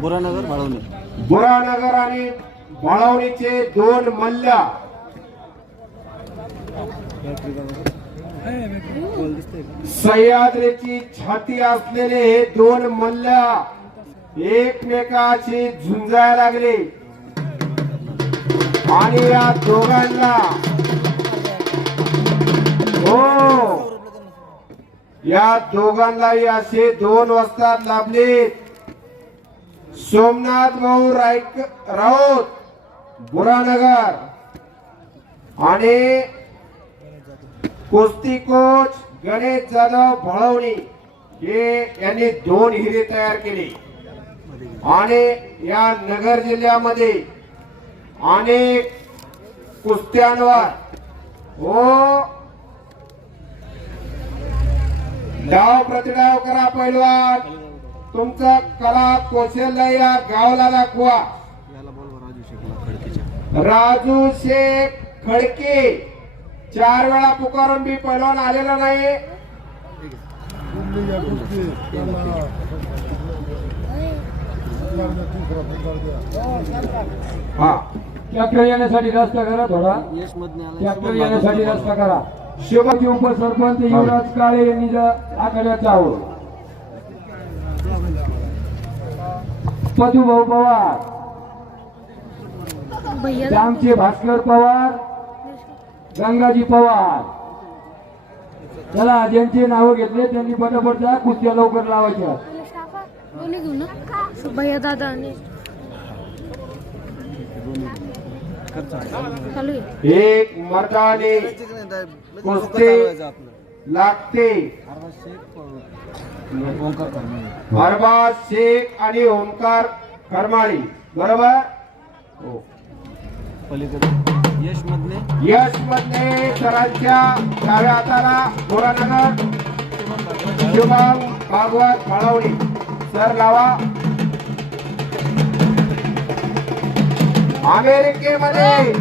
बुरानगर बाळवणी बुरानगर आणि बाळवणीचे दोन मल्ल सह्याद्रीची छाती असलेले हे दोन मल्ल एकमेकाशी झुंजायला लागले. आणि या दोघांना हो या दोघांनाही असे दोन वस्तात लाभले. सोमनाथ भाऊ रायक राऊत बुरानगर. आणि कुस्ती कोच गणेश जाधव भळवणी हे यांनी दोन हिरे तयार केले. आणि या नगर जिल्ह्यामध्ये अनेक कुस्त्यांवर हो. डाव प्रतिडाव करा पैलवान. तुमचं कला कौशल्य या गावाला दाखवा. राजू शेखला खडकीच्या. राजू शेख खडके. चार वेळा पुकारून बी पैलवान आलेला नाही. हा. ट्रॅक्टर येण्यासाठी रस्ता करा थोडा. ट्रॅक्टर येण्यासाठी रस्ता करा. शिवाजी उपसरपंच युवराज काळे यांनी आखाड्याचा आहोत मधुभाऊ पवार. रामचे भास्कर पवार गंगाजी पवार. चला ज्यांचे नाव घेतले त्यांनी पटापट जा कुस्त्या लवकर लावायच्या. भैया दादा एक मर्दाने कुस्ती लागते. ओंकार अरबाज शेख आणि ओंकार करमाळी. बरोबर? हो. यश मधले यश मधले सरांच्या डाव्या हाताला गोरानगर. शुभम भागवत फळवणी सर लावा. अमेरिकेमध्ये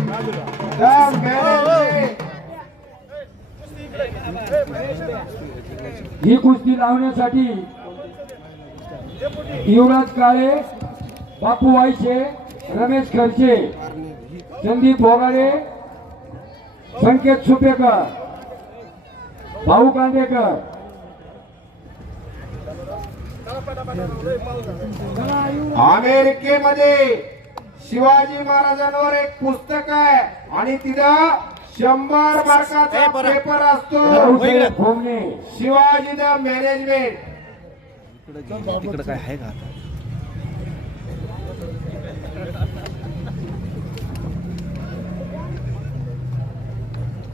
ही कुस्ती लावण्यासाठी युवराज काळे बापू वाईशे रमेश खर्चे संदीप भोगाडे संकेत सुपेकर भाऊ कांदेकर. अमेरिकेमध्ये शिवाजी महाराजांवर एक पुस्तक आहे आणि तिथं शंभर मार्काचा पेपर असतो. शिवाजी द मॅनेजमेंट तिकडे काय आहे का आता?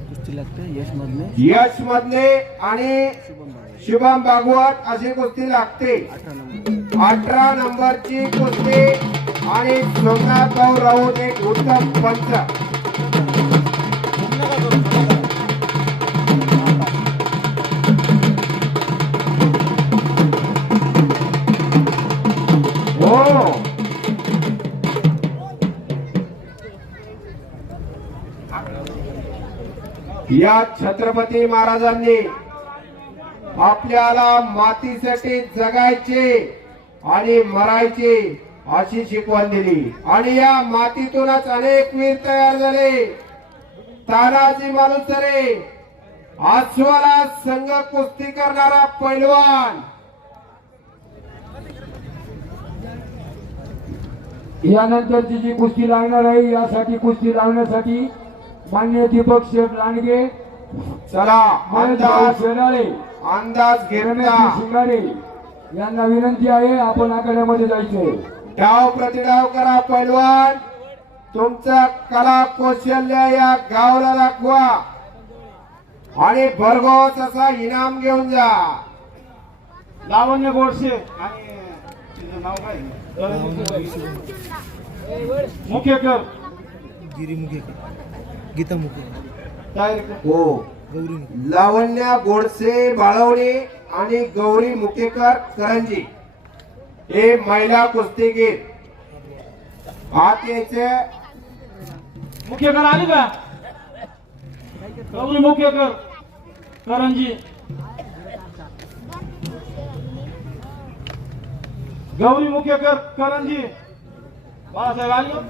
कुस्ती लागते यश मधले आणि शुभम भागवत अशी कुस्ती लागते. अठरा नंबर. अठरा नंबरची कुस्ती आणि सोमनाथ भाऊ राऊत एक उत्तम पंच. या छत्रपती महाराजांनी आपल्याला मातीसाठी जगायचे आणि मरायचे अशी शिकवण दिली. आणि या मातीतूनच अनेक वीर तयार झाले. तानाजी मालुसरे आश्वाला संघ कुस्ती करणारा पैलवान. यानंतरची जी कुस्ती लागणार आहे यासाठी कुस्ती लावण्यासाठी मान्य दीपक शेठ लांडगे चला अंदाज शेलाळे अंदाज घेतला. शिंगारे यांना विनंती आहे आपण आखाड्यामध्ये जायचंय. डाव प्रतिडाव करा पैलवान. तुमचा कला कौशल्य या गावाला दाखवा. आणि भरघोस असा इनाम घेऊन जा. लावण्य गोडसे. आणि तिचं नाव काय? मुखेकर गिरी मुखेकर गीता मुखेकर डायरेक्ट हो. गौरी लावण्या गोडसे बाळवणे आणि गौरी मुकेकर करंजी हे महिला कुस्तीगीर. हात यायचे मुखेकर आली का? गौरी मुखेकर करंजी. गौरी मुखेकर करंजी. बाळासाहेब आलो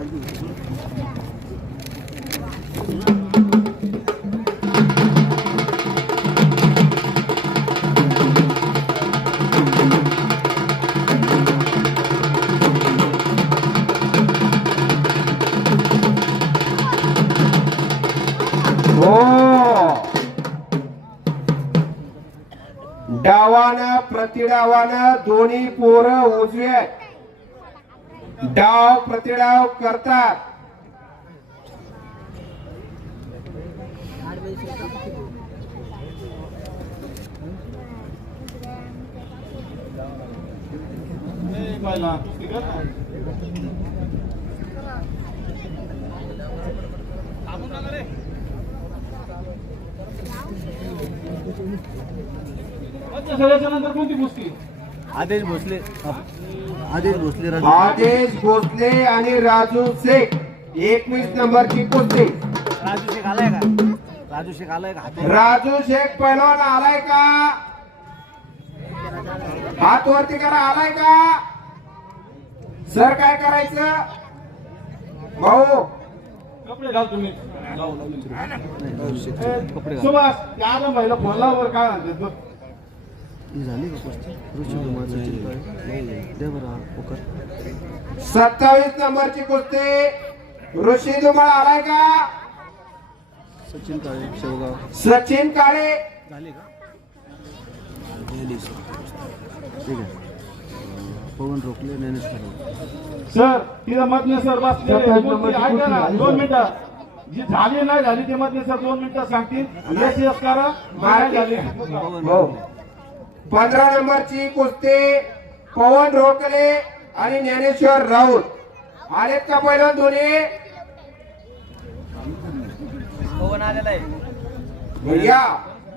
हो. डावानं प्रतिडावानं दोन्ही पोरं उजवे आहेत. डाव प्रतिडाव करतात. पहिला अच्छा, सगळ्याच्या नंतर कोणती भोसली आदेश भोसले. आदेश भोसले राजू. आदेश भोसले आणि राजू शेख. एकवीस नंबरची कुस्ती राजू शेख आलाय का? राजू शेख आलाय का? हात राजू शेख पैलवान आलाय का? हात वरती करा आलाय का? सर काय करायचं? भाऊ. कपडे घाल तुम्ही. राजू शेख कपडे घाल सुभाष त्या आलं पहिलं फोनला वर काय म्हणतात बघ. झाली सत्तावीस नंबरची कुस्ती. ऋषी धुमाळ आलाय का? सचिन काळे शेवगाव. सचिन काळे. झाली का? ठीक आहे. पवन रोखले सर तिथं मधले सर बसलेले सत्तावीस बोलतील, नंबरची ऐका ना कुस्ती झाली, दोन सर. मिनिटं. जी झाली नाही झाली ते मधले सर दोन मिनिटं सांगतील. यश यश करा मार. नाही झाली. हो. पंधरा नंबरची कुस्ती पवन रोकले आणि ज्ञानेश्वर राऊत. आलेत का पहिलं दोन्ही पवन आलेला आहे. या.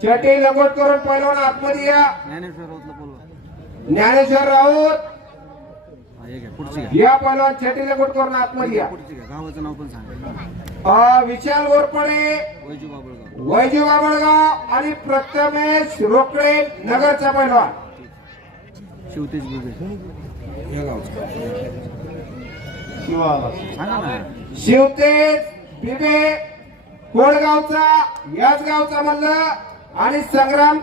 चटी लगोट करून पहिलवान आतमध्ये या. ज्ञानेश्वर राऊतला बोलवा. ज्ञानेश्वर राऊत. या पहिलवान चटी लगोट करून आतमध्ये या. गावाचं नाव पण सांगा. विशाल गोरपडे वैजू बाबळगाव आणि प्रथमेश रोकडे नगरचा पैलवान. शिवतेज शिवतेज बिबे कोळगावचा याच गावचा मल्ल आणि संग्राम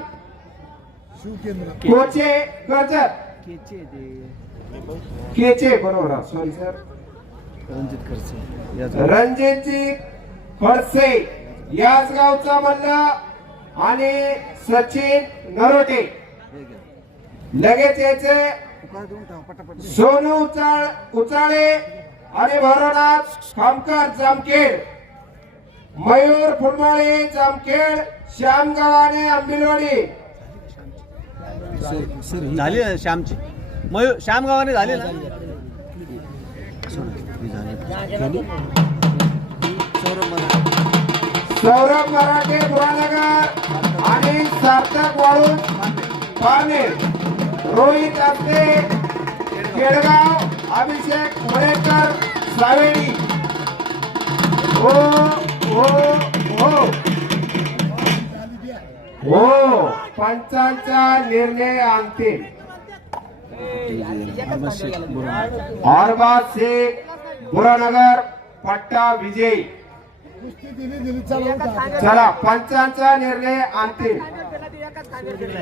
कोचे कर्जत. केचे बरोबर सॉरी सर रणजित याचा रणजितजी खडसे याच गावचा मल्ल आणि सचिन नरोटे. लगेच यायचे पटापट. सोनू उचाळ उचाळे आणि भरवनाथ खामकर जामखेड. मयूर फुलमाळे जामखेड श्यामगावाने आंबिलवाडी. झाली श्यामची? मयूर श्याम गावाने झाली ही झाली. सौरभ मराठे बुरानगर आणि सार्थक वाळून पारणे रोहित आपटे केडगाव अभिषेक मोरेकर सावेडी. हो हो हो. हो पंचांचा निर्णय अंतिम. औरंगाबाद शेख बुरानगर पट्टा विजयी. चला पंचांचा निर्णय अंतिम